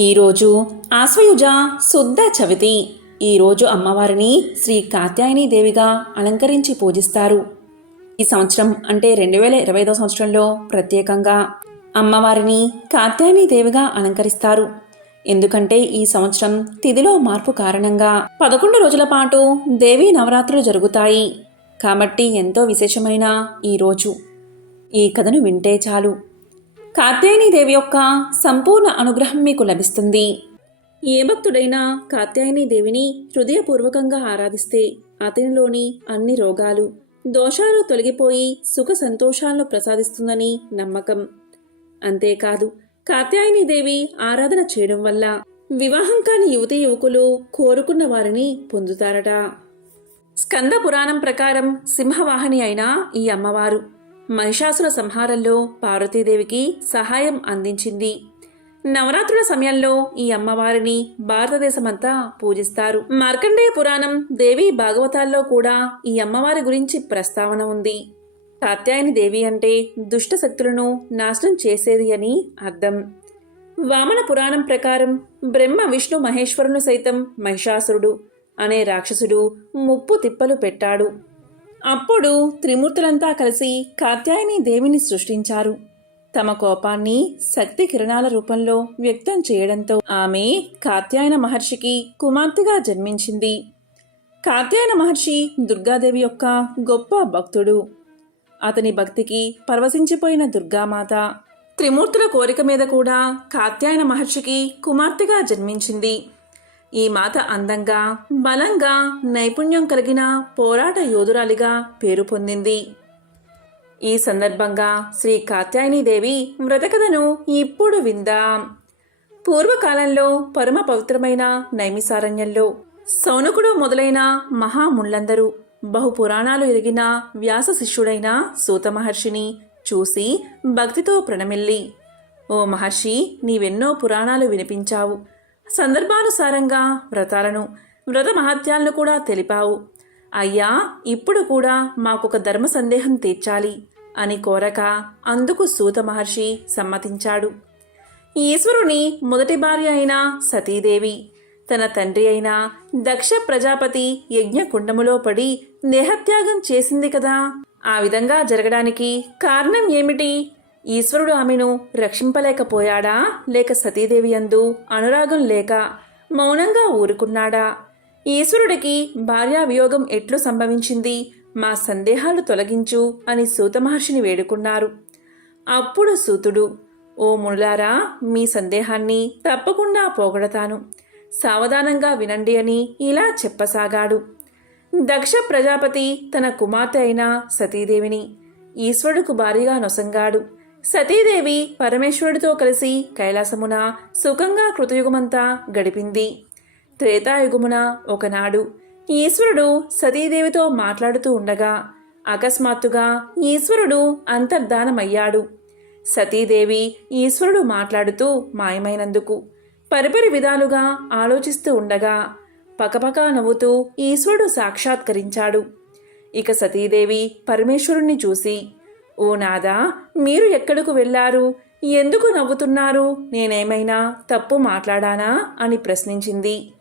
ఈరోజు ఆశ్వయుజ శుద్ధ చవితి. ఈరోజు అమ్మవారిని శ్రీ కాత్యాయని దేవిగా అలంకరించి పూజిస్తారు. ఈ సంవత్సరం అంటే రెండు వేల ఇరవై ఐదో సంవత్సరంలో ప్రత్యేకంగా అమ్మవారిని కాత్యాయని దేవిగా అలంకరిస్తారు. ఎందుకంటే ఈ సంవత్సరం తిథిలో మార్పు కారణంగా పదకొండు రోజుల పాటు దేవీ నవరాత్రులు జరుగుతాయి. కాబట్టి ఎంతో విశేషమైన ఈ రోజు. ఈ కథను వింటే చాలు. దేవి యొక్క సంపూర్ణ అనుగ్రహం మీకు లభిస్తుంది. ఏ భక్తుడైనా కాత్యాయని దేవిని హృదయపూర్వకంగా ఆరాధిస్తే అతనిలోని అన్ని రోగాలు దోషాలు తొలగిపోయి సుఖ సంతోషాలను ప్రసాదిస్తుందని నమ్మకం. అంతేకాదు కాత్యాయని దేవి ఆరాధన చేయడం వల్ల వివాహం కాని యువతి యువకులు కోరుకున్న వారిని పొందుతారట. స్కంద పురాణం ప్రకారం సింహవాహిని అయిన ఈ అమ్మవారు మహిషాసుర సంహారంలో పార్వతీదేవికి సహాయం అందించింది. నవరాత్రుల సమయంలో ఈ అమ్మవారిని భారతదేశమంతా పూజిస్తారు. మార్కండేయ పురాణం దేవి భాగవతాల్లో కూడా ఈ అమ్మవారి గురించి ప్రస్తావన ఉంది. కాత్యాయని దేవి అంటే దుష్ట శక్తులను నాశనం చేసేది అని అర్థం. వామన పురాణం ప్రకారం బ్రహ్మ విష్ణు మహేశ్వరులు సైతం మహిషాసురుడు అనే రాక్షసుడు ముప్పు తిప్పలు పెట్టాడు. అప్పుడు త్రిమూర్తులంతా కలిసి కాత్యాయని దేవిని సృష్టించారు. తమ కోపాన్ని శక్తి కిరణాల రూపంలో వ్యక్తం చేయడంతో ఆమె కాత్యాయన మహర్షికి కుమార్తెగా జన్మించింది. కాత్యాయన మహర్షి దుర్గాదేవి యొక్క గొప్ప భక్తుడు. అతని భక్తికి పరవశించిపోయిన దుర్గామాత. త్రిమూర్తుల కోరిక మీద కూడా కాత్యాయన మహర్షికి కుమార్తెగా జన్మించింది. ఈ మాత అందంగా బలంగా నైపుణ్యం కలిగిన పోరాట యోధురాలిగా పేరు పొందింది. ఈ సందర్భంగా శ్రీ కాత్యాయనీదేవి వ్రతకథను ఇప్పుడు విందాం. పూర్వకాలంలో పరమ పవిత్రమైన నైమిసారణ్యంలో సౌనకుడు మొదలైన మహాముళ్ళందరూ బహుపురాణాలు ఎరిగిన వ్యాస శిష్యుడైన సూత మహర్షిని చూసి భక్తితో ప్రణమిల్లి ఓ మహర్షి నీవెన్నో పురాణాలు వినిపించావు. సందర్భానుసారంగా వ్రతాలను వ్రత మహత్యాలను కూడా తెలిపావు. అయ్యా ఇప్పుడు కూడా మాకొక ధర్మ సందేహం తీర్చాలి అని కోరక అందుకు సూత మహర్షి సమ్మతించాడు. ఈశ్వరుని మొదటి భార్య అయిన సతీదేవి తన తండ్రి అయిన దక్ష ప్రజాపతి యజ్ఞకుండములో పడి దేహత్యాగం చేసింది కదా. ఆ విధంగా జరగడానికి కారణం ఏమిటి? ఈశ్వరుడు ఆమెను రక్షింపలేకపోయాడా? లేక సతీదేవి అందు అనురాగం లేక మౌనంగా ఊరుకున్నాడా? ఈశ్వరుడికి భార్యా వియోగం ఎట్లు సంభవించింది? మా సందేహాలు తొలగించు అని సూతమహర్షిని వేడుకున్నారు. అప్పుడు సూతుడు ఓ మునులారా మీ సందేహాన్ని తప్పకుండా పోగొడతాను. సావధానంగా వినండి అని ఇలా చెప్పసాగాడు. దక్ష ప్రజాపతి తన కుమార్తె అయిన సతీదేవిని ఈశ్వరుడుకు భారీగా నొసంగాడు. సతీదేవి పరమేశ్వరుడితో కలిసి కైలాసమున సుఖంగా కృతయుగమంతా గడిపింది. త్రేతాయుగమున ఒకనాడు ఈశ్వరుడు సతీదేవితో మాట్లాడుతూ ఉండగా అకస్మాత్తుగా ఈశ్వరుడు అంతర్ధానమయ్యాడు. సతీదేవి ఈశ్వరుడు మాట్లాడుతూ మాయమైనందుకు పరిపరి విధాలుగా ఆలోచిస్తూ ఉండగా పకపక నవ్వుతూ ఈశ్వరుడు సాక్షాత్కరించాడు. ఇక సతీదేవి పరమేశ్వరుణ్ణి చూసి ఓ నాదా మీరు ఎక్కడకు వెళ్ళారు? ఎందుకు నవ్వుతున్నారు? నేనేమైనా తప్పు మాట్లాడానా? అని ప్రశ్నించింది.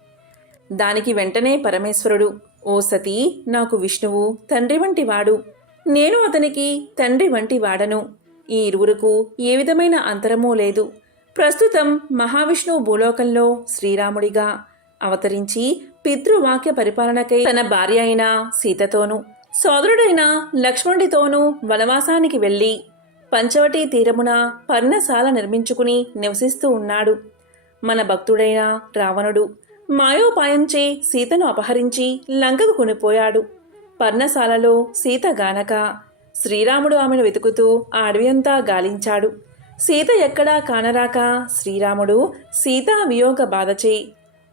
దానికి వెంటనే పరమేశ్వరుడు ఓ సతీ నాకు విష్ణువు తండ్రి వంటి వాడు. నేను అతనికి తండ్రి వంటి వాడను. ఈ ఇరువురకు ఏ విధమైన అంతరమూ లేదు. ప్రస్తుతం మహావిష్ణువు భూలోకంలో శ్రీరాముడిగా అవతరించి పితృవాక్య పరిపాలనకై తన భార్య అయిన సీతతోనూ సోదరుడైన లక్ష్మణుడితోనూ వనవాసానికి వెళ్ళి పంచవటి తీరమున పర్ణశాల నిర్మించుకుని నివసిస్తూ ఉన్నాడు. మన భక్తుడైన రావణుడు మాయోపాయంచే సీతను అపహరించి లంకకు కొనిపోయాడు. పర్ణశాలలో సీత గానక శ్రీరాముడు ఆమెను వెతుకుతూ ఆ అడవి అంతా గాలించాడు. సీత ఎక్కడా కానరాక శ్రీరాముడు సీతా వియోగ బాధచే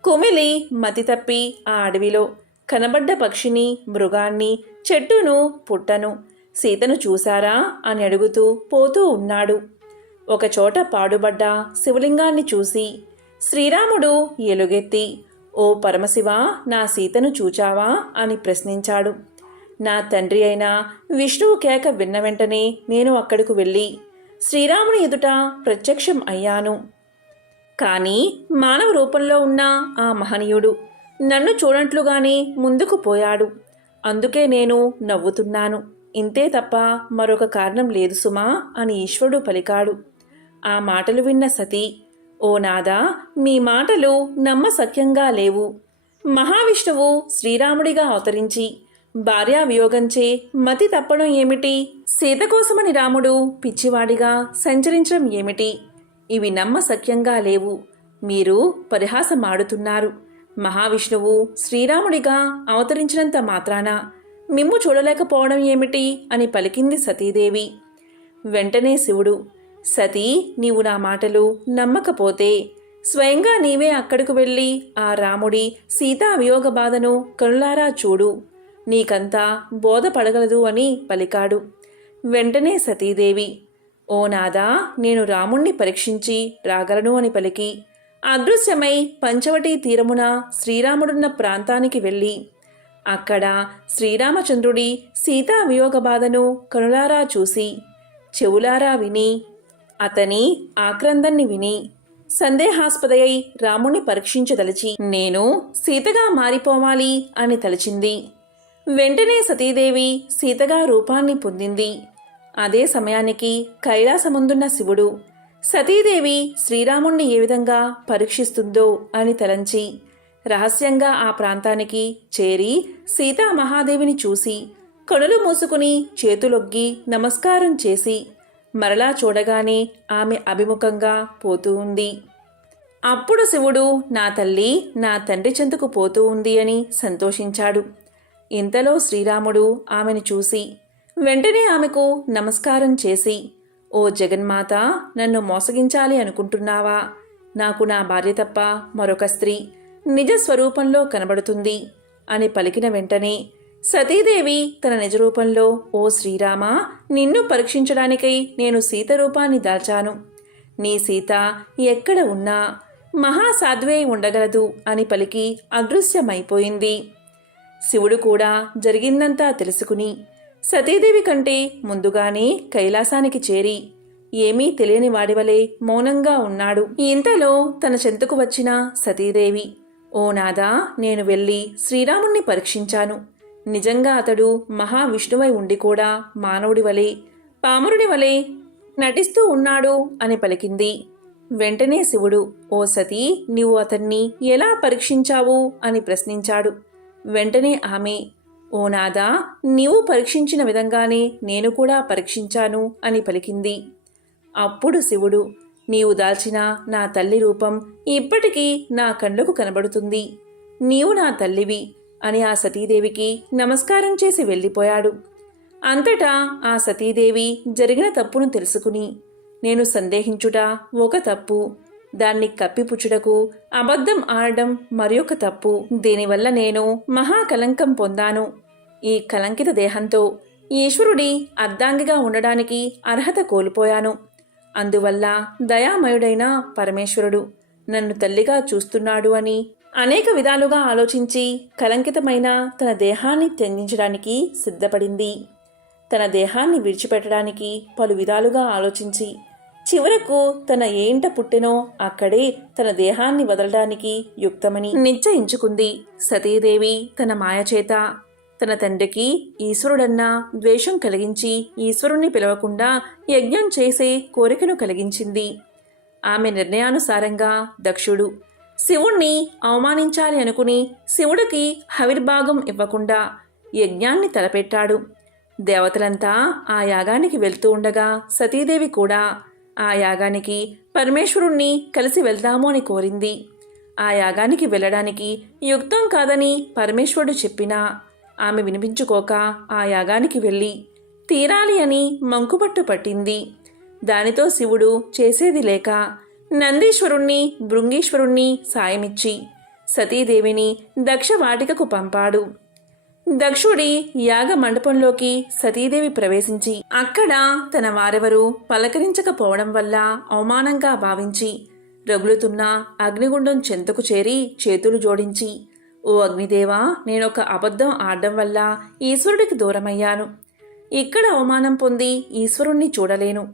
కుమిలి మతి తప్పి ఆ అడవిలో కనబడ్డ పక్షిని మృగాన్ని చెట్టును పుట్టను సీతను చూశారా అని అడుగుతూ పోతూ ఉన్నాడు. ఒకచోట పాడుబడ్డ శివలింగాన్ని చూసి శ్రీరాముడు ఎలుగెత్తి ఓ పరమశివ నా సీతను చూచావా? అని ప్రశ్నించాడు. నా తండ్రి అయిన విష్ణువు కేక విన్న వెంటనే నేను అక్కడకు వెళ్ళి శ్రీరాముని ఎదుట ప్రత్యక్షం అయ్యాను. కానీ మానవ రూపంలో ఉన్న ఆ మహనీయుడు నన్ను చూడట్లుగానే ముందుకు పోయాడు. అందుకే నేను నవ్వుతున్నాను. ఇంతే తప్ప మరొక కారణం లేదు సుమా అని ఈశ్వరుడు పలికాడు. ఆ మాటలు విన్న సతీ ఓ నాదా మీ మాటలు నమ్మసక్యంగా లేవు. మహావిష్ణువు శ్రీరాముడిగా అవతరించి భార్యా వియోగంచే మతి తప్పడం ఏమిటి? సీత కోసమని రాముడు పిచ్చివాడిగా సంచరించడం ఏమిటి? ఇవి నమ్మసక్యంగా లేవు. మీరు పరిహాసమాడుతున్నారు. మహావిష్ణువు శ్రీరాముడిగా అవతరించినంత మాత్రాన మిమ్ము చూడలేకపోవడం ఏమిటి అని పలికింది సతీదేవి. వెంటనే శివుడు సతీ నీవు నా మాటలు నమ్మకపోతే స్వయంగా నీవే అక్కడికి వెళ్ళి ఆ రాముడి సీతా వియోగ బాధను కనులారా చూడు. నీకంతా బోధపడగలదు అని పలికాడు. వెంటనే సతీదేవి ఓ నాదా నేను రాముణ్ణి పరీక్షించి రాగలను అని పలికి అదృశ్యమై పంచవటి తీరమున శ్రీరాముడున్న ప్రాంతానికి వెళ్ళి అక్కడ శ్రీరామచంద్రుడి సీతా వియోగ బాధను కనులారా చూసి చెవులారా విని అతని ఆక్రందన్ని విని సందేహాస్పదయై రాముణ్ణి పరీక్షించదలిచి నేను సీతగా మారిపోవాలి అని తలచింది. వెంటనే సతీదేవి సీతగా రూపాన్ని పొందింది. అదే సమయానికి కైలాసముందున్న శివుడు సతీదేవి శ్రీరాముణ్ణి ఏ విధంగా పరీక్షిస్తుందో అని తలంచి రహస్యంగా ఆ ప్రాంతానికి చేరి సీతామహాదేవిని చూసి కనులు మూసుకుని చేతులొగ్గి నమస్కారం చేసి మరలా చూడగానే ఆమె అభిముఖంగా పోతూ ఉంది. అప్పుడు శివుడు నా తల్లి నా తండ్రి చెందుకు పోతూ ఉంది అని సంతోషించాడు. ఇంతలో శ్రీరాముడు ఆమెను చూసి వెంటనే ఆమెకు నమస్కారం చేసి ఓ జగన్మాత నన్ను మోసగించాలి అనుకుంటున్నావా? నాకు నా భార్య తప్ప మరొక స్త్రీ నిజ స్వరూపంలో కనబడుతుంది అని పలికిన వెంటనే సతీదేవి తన నిజరూపంలో ఓ శ్రీరామ నిన్ను పరీక్షించడానికై నేను సీత రూపాన్ని దాల్చాను. నీ సీత ఎక్కడ ఉన్నా మహాసాధ్వే ఉండగలదు అని పలికి అదృశ్యమైపోయింది. శివుడు కూడా జరిగిందంతా తెలుసుకుని సతీదేవి కంటే ముందుగానే కైలాసానికి చేరి ఏమీ తెలియని వాడివలే మౌనంగా ఉన్నాడు. ఇంతలో తన చెంతకు వచ్చిన సతీదేవి ఓ నాదా నేను వెళ్ళి శ్రీరాముణ్ణి పరీక్షించాను. నిజంగా అతడు మహావిష్ణువై ఉండి కూడా మానవుడి వలె పామరుడి వలె నటిస్తూ ఉన్నాడు అని పలికింది. వెంటనే శివుడు ఓ సతీ నీవు అతన్ని ఎలా పరీక్షించావు? అని ప్రశ్నించాడు. వెంటనే ఆమె ఓ నాదా నీవు పరీక్షించిన విధంగానే నేను కూడా పరీక్షించాను అని పలికింది. అప్పుడు శివుడు నీవు దాల్చిన నా తల్లి రూపం ఇప్పటికీ నా కళ్ళకు కనబడుతుంది. నీవు నా తల్లివి అని ఆ సతీదేవికి నమస్కారం చేసి వెళ్ళిపోయాడు. అంతటా ఆ సతీదేవి జరిగిన తప్పును తెలుసుకుని నేను సందేహించుట ఒక తప్పు దాన్ని కప్పిపుచ్చుటకు అబద్ధం ఆడడం మరొక తప్పు. దీనివల్ల నేను మహాకలంకం పొందాను. ఈ కలంకిత దేహంతో ఈశ్వరుడి అర్ధాంగిగా ఉండడానికి అర్హత కోల్పోయాను. అందువల్ల దయామయుడైన పరమేశ్వరుడు నన్ను తల్లిగా చూస్తున్నాడు అని అనేక విధాలుగా ఆలోచించి కలంకితమైన తన దేహాన్ని త్యజించడానికి సిద్ధపడింది. తన దేహాన్ని విడిచిపెట్టడానికి పలు విధాలుగా ఆలోచించి చివరకు తన ఏంట పుట్టెనో అక్కడే తన దేహాన్ని వదలడానికి యుక్తమని నిశ్చయించుకుంది. సతీదేవి తన మాయచేత తన తండ్రికి ఈశ్వరుడన్నా ద్వేషం కలిగించి ఈశ్వరుణ్ణి పిలవకుండా యజ్ఞం చేసే కోరికను కలిగించింది. ఆమె నిర్ణయానుసారంగా దక్షుడు శివుణ్ణి అవమానించాలి అనుకుని శివుడికి హవిర్భాగం ఇవ్వకుండా యజ్ఞాన్ని తలపెట్టాడు. దేవతలంతా ఆ యాగానికి వెళ్తూ ఉండగా సతీదేవి కూడా ఆ యాగానికి పరమేశ్వరుణ్ణి కలిసి వెళ్దాము అని కోరింది. ఆ యాగానికి వెళ్ళడానికి యుక్తం కాదని పరమేశ్వరుడు చెప్పినా. ఆమె వినిపించుకోక ఆ యాగానికి వెళ్ళి తీరాలి అని మంకుపట్టు పట్టింది. దానితో శివుడు చేసేది లేక నందీశ్వరుణ్ణి భృంగీశ్వరుణ్ణి సాయమిచ్చి సతీదేవిని దక్ష వాటికకు పంపాడు. దక్షుడి యాగ మండపంలోకి సతీదేవి ప్రవేశించి అక్కడ తన వారెవరు పలకరించకపోవడం వల్ల అవమానంగా భావించి రగులుతున్న అగ్నిగుండం చెంతకు చేరి చేతులు జోడించి ఓ అగ్నిదేవా నేనొక అబద్ధం ఆడడం వల్ల ఈశ్వరుడికి దూరమయ్యాను. ఇక్కడ అవమానం పొంది ఈశ్వరుణ్ణి చూడలేను.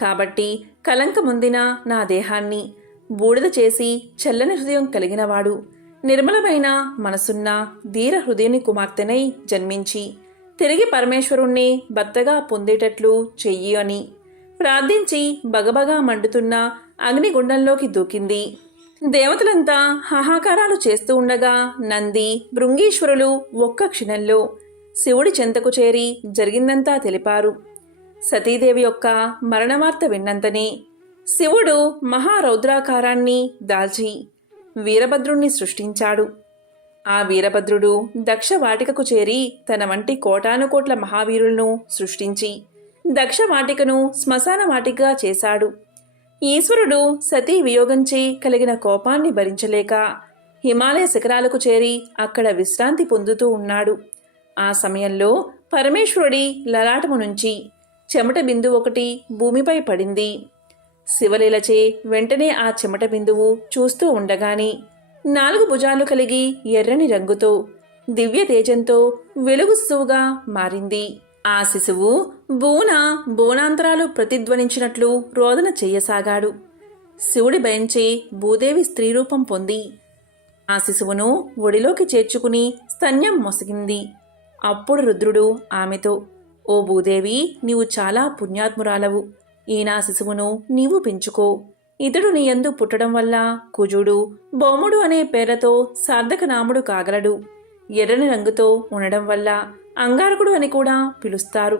కాబట్టి కలంకముందిన నా దేహాన్ని బూడిద చేసి చల్లని హృదయం కలిగినవాడు నిర్మలమైన మనసున్న ధీర హృదయని కుమార్తెనై జన్మించి తిరిగి పరమేశ్వరుణ్ణి భర్తగా పొందేటట్లు చెయ్యి అని ప్రార్థించి బగబగా మండుతున్న అగ్నిగుండంలోకి దూకింది. దేవతలంతా హాహాకారాలు చేస్తూ ఉండగా నంది భృంగీశ్వరులు ఒక్క క్షణంలో శివుడి చెంతకు చేరి జరిగిందంతా తెలిపారు. సతీదేవి యొక్క మరణవార్త విన్నంతనే శివుడు మహారౌద్రాకారాన్ని దాల్చి వీరభద్రుణ్ణి సృష్టించాడు. ఆ వీరభద్రుడు దక్ష వాటికకు చేరి తన వంటి కోటానుకోట్ల మహావీరులను సృష్టించి దక్ష వాటికను శ్మశాన వాటికగా చేశాడు. ఈశ్వరుడు సతీ వియోగంచే కలిగిన కోపాన్ని భరించలేక హిమాలయ శిఖరాలకు చేరి అక్కడ విశ్రాంతి పొందుతూ ఉన్నాడు. ఆ సమయంలో పరమేశ్వరుడి లలాటము నుంచి చెమట బిందు ఒకటి భూమిపై పడింది. శివలీలచే వెంటనే ఆ చెమట బిందువు చూస్తూ ఉండగానే నాలుగు భుజాలు కలిగి ఎర్రని రంగుతో దివ్య తేజంతో వెలుగు శిశువుగా మారింది. ఆ శిశువు బూన బూనాంతరాలు ప్రతిధ్వనించినట్లు రోదన చెయ్యసాగాడు శివుడి భయంచే భూదేవి స్త్రీరూపం పొంది. ఆ శిశువును ఒడిలోకి చేర్చుకుని స్తన్యం మొసగింది. అప్పుడు రుద్రుడు ఆమెతో ఓ భూదేవి నీవు చాలా పుణ్యాత్మురాలవు. ఈ నా శిశువును నీవు పెంచుకో. ఇతడు నీ యందు పుట్టడం వల్ల కుజుడు బొమ్ముడు అనే పేరుతో సార్థకనాముడు కాగలడు. ఎర్రని రంగుతో ఉండడం వల్ల అంగారకుడు అని కూడా పిలుస్తారు.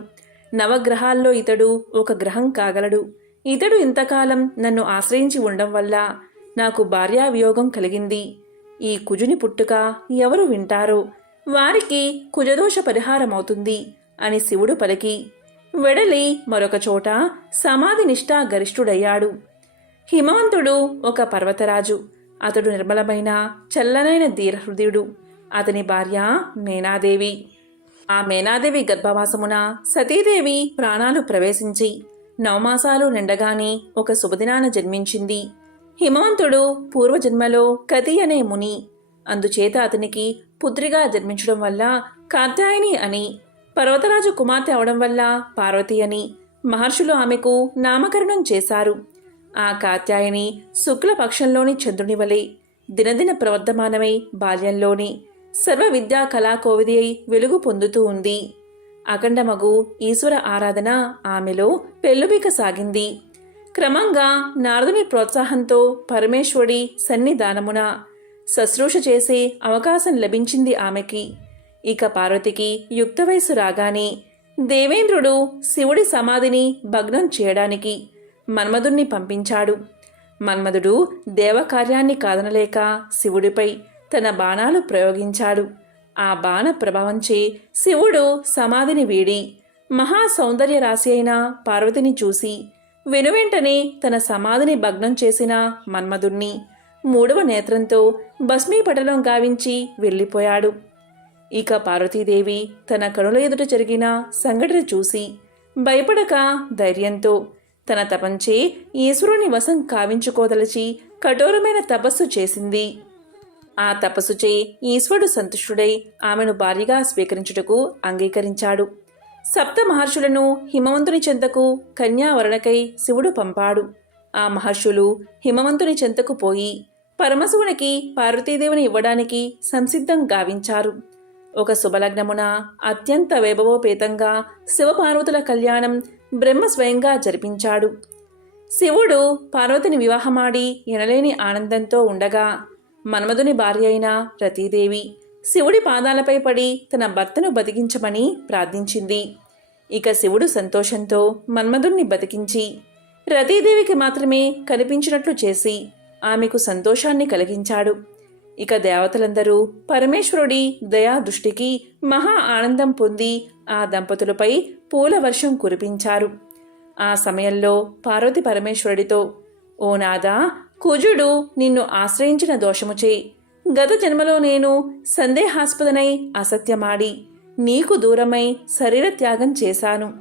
నవగ్రహాల్లో ఇతడు ఒక గ్రహం కాగలడు. ఇతడు ఇంతకాలం నన్ను ఆశ్రయించి ఉండడం వల్ల నాకు భార్యా వియోగం కలిగింది. ఈ కుజుని పుట్టుక ఎవరు వింటారో? వారికి కుజదోష పరిహారమవుతుంది అని శివుడు పలికి. వెడలి మరొక చోట సమాధి నిష్ఠా గరిష్ఠుడయ్యాడు. హిమవంతుడు ఒక పర్వతరాజు. అతడు నిర్మలమైన చల్లనైన ధీరహృదయుడు అతని భార్య మేనాదేవి. ఆ మేనాదేవి గర్భవాసమున సతీదేవి ప్రాణాలు ప్రవేశించి నవమాసాలు నిండగానే ఒక శుభదినాన జన్మించింది. హిమవంతుడు పూర్వజన్మలో కతి అనే ముని. అందుచేత అతనికి పుత్రిగా జన్మించడం వల్ల కాత్యాయని అని పర్వతరాజు కుమార్తె అవడం వల్ల పార్వతి అని మహర్షులు ఆమెకు నామకరణం చేశారు. ఆ కాత్యాయని శుక్లపక్షంలోని చంద్రుని వలె దినదిన ప్రవర్ధమానమై బాల్యంలోని సర్వ విద్యా కళాకోవిది అయి వెలుగు పొందుతూ ఉంది. అఖండమగు ఈశ్వర ఆరాధన ఆమెలో పెళ్ళుబిక సాగింది. క్రమంగా నారదుని ప్రోత్సాహంతో పరమేశ్వరుడి సన్నిధానమున శుశ్రూష చేసే అవకాశం లభించింది ఆమెకి. ఇక పార్వతికి యుక్త వయసు రాగానే దేవేంద్రుడు శివుడి సమాధిని భగ్నం చేయడానికి మన్మధుణ్ణి పంపించాడు. మన్మధుడు దేవకార్యాన్ని కాదనలేక శివుడిపై తన బాణాలు ప్రయోగించాడు. ఆ బాణ ప్రభావంచే శివుడు సమాధిని వీడి మహా సౌందర్య రాశి అయిన పార్వతిని చూసి వెనువెంటనే తన సమాధిని భగ్నం చేసిన మన్మధుణ్ణి మూడవ నేత్రంతో భస్మీపటలం గావించి వెళ్ళిపోయాడు. ఇక పార్వతీదేవి తన కనుల ఎదుట జరిగిన సంఘటన చూసి భయపడక ధైర్యంతో తన తపంచే ఈశ్వరుని వశం కావించుకోదలచి కఠోరమైన తపస్సు చేసింది. ఆ తపస్సుచే ఈశ్వరుడు సంతుష్టుడై ఆమెను భార్యగా స్వీకరించుటకు అంగీకరించాడు. సప్త మహర్షులను హిమవంతుని చెంతకు కన్యావరణకై శివుడు పంపాడు. ఆ మహర్షులు హిమవంతుని చెంతకు పోయి పరమశివునికి పార్వతీదేవిని ఇవ్వడానికి సంసిద్ధం గావించారు. ఒక శుభలగ్నమున అత్యంత వైభవోపేతంగా శివపార్వతుల కళ్యాణం బ్రహ్మ స్వయంగా జరిపించాడు. శివుడు పార్వతిని వివాహమాడి ఎనలేని ఆనందంతో ఉండగా మన్మధుని భార్య అయిన రతీదేవి శివుడి పాదాలపై పడి తన భర్తను బతికించమని ప్రార్థించింది. ఇక శివుడు సంతోషంతో మన్మధుణ్ణి బతికించి రతీదేవికి మాత్రమే కనిపించినట్లు చేసి ఆమెకు సంతోషాన్ని కలిగించాడు. ఇక దేవతలందరూ పరమేశ్వరుడి దయా దృష్టికి మహా ఆనందం పొంది ఆ దంపతులపై పూల వర్షం కురిపించారు. ఆ సమయంలో పార్వతి పరమేశ్వరుడితో ఓ నాదా కుజుడు నిన్ను ఆశ్రయించిన దోషముచే. గత జన్మలో నేను సందేహాస్పదనై అసత్యమాడి నీకు దూరమై శరీర త్యాగం చేశాను.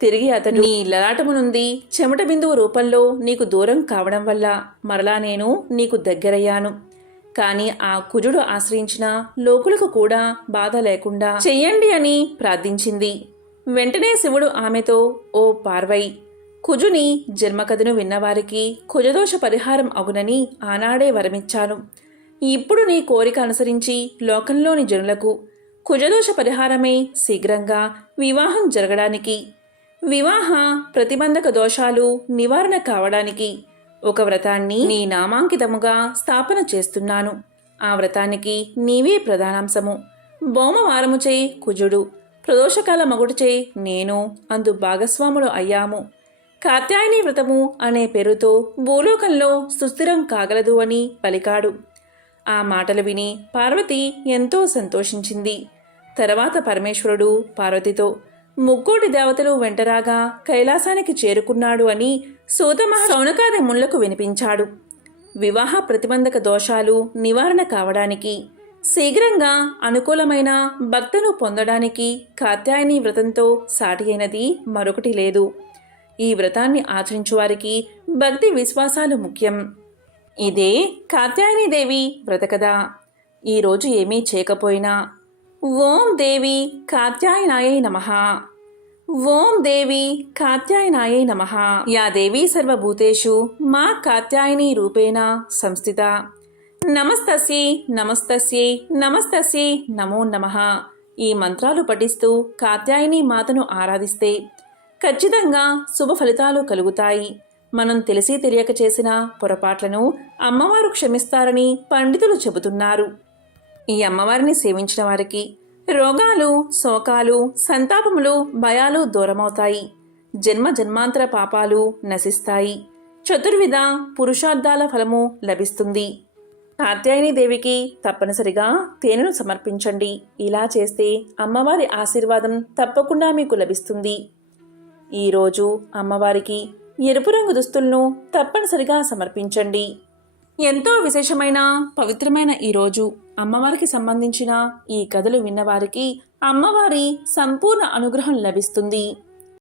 తిరిగి అతడు నీ లలాటము నుండి చెమట బిందువు రూపంలో నీకు దూరం కావడం వల్ల మరలా నేను నీకు దగ్గరయ్యాను. కానీ ఆ కుజుడు ఆశ్రయించిన లోకులకు కూడా బాధ లేకుండా చెయ్యండి అని ప్రార్థించింది. వెంటనే శివుడు ఆమెతో ఓ పార్వై కుజుని జన్మకథను విన్నవారికి కుజదోష పరిహారం అగునని ఆనాడే వరమిచ్చాను. ఇప్పుడు నీ కోరిక అనుసరించి లోకంలోని జనులకు కుజదోష పరిహారమే శీఘ్రంగా వివాహం జరగడానికి వివాహ ప్రతిబంధక దోషాలు నివారణ కావడానికి ఒక వ్రతాన్ని నీ నామాంకితముగా స్థాపన చేస్తున్నాను. ఆ వ్రతానికి నీవే ప్రధానాంశము. భౌమవారముచే కుజుడు ప్రదోషకాల మగుడుచే నేను అందు భాగస్వాములు అయ్యాము. కాత్యాయని వ్రతము అనే పేరుతో భూలోకంలో సుస్థిరం కాగలదు అని పలికాడు ఆ మాటలు విని పార్వతి ఎంతో సంతోషించింది. తర్వాత పరమేశ్వరుడు పార్వతితో ముక్కోటి దేవతలు వెంటరాగా కైలాసానికి చేరుకున్నాడు అని సూతమహ సౌనకాది ముళ్ళకు వినిపించాడు. వివాహ ప్రతిబంధక దోషాలు నివారణ కావడానికి శీఘ్రంగా అనుకూలమైన భక్తను పొందడానికి కాత్యాయని వ్రతంతో సాటి అయినది మరొకటి లేదు. ఈ వ్రతాన్ని ఆచరించువారికి భక్తి విశ్వాసాలు ముఖ్యం. ఇదే కాత్యాయనీదేవి వ్రతకథ. ఈరోజు ఏమీ చేయకపోయినా ఓం దేవి కాత్యాయనాయ నమః. ఓం దేవి కాత్యాయనాయ నమః. యా దేవీ సర్వభూతేషు మా కాత్యాయని రూపేణ సంస్థిత. నమస్తస్యై నమస్తస్యై నమస్తస్యై నమో నమః. ఈ మంత్రాలు పఠిస్తూ కాత్యాయని మాతను ఆరాధిస్తే ఖచ్చితంగా శుభ ఫలితాలు కలుగుతాయి. మనం తెలిసి తెలియక చేసిన పొరపాట్లను అమ్మవారు క్షమిస్తారని పండితులు చెబుతున్నారు. ఈ అమ్మవారిని సేవించిన వారికి రోగాలు శోకాలు సంతాపములు భయాలు దూరమవుతాయి. జన్మ జన్మాంతర పాపాలు నశిస్తాయి. చతుర్విధ పురుషార్థాల ఫలము లభిస్తుంది. కాత్యాయని దేవికి తప్పనిసరిగా తేనెను సమర్పించండి. ఇలా చేస్తే అమ్మవారి ఆశీర్వాదం తప్పకుండా మీకు లభిస్తుంది. ఈరోజు అమ్మవారికి ఎరుపు రంగు దుస్తులను తప్పనిసరిగా సమర్పించండి. ఎంతో విశేషమైన పవిత్రమైన ఈరోజు అమ్మవారికి సంబంధించిన ఈ కథలు విన్నవారికి అమ్మవారి సంపూర్ణ అనుగ్రహం లభిస్తుంది.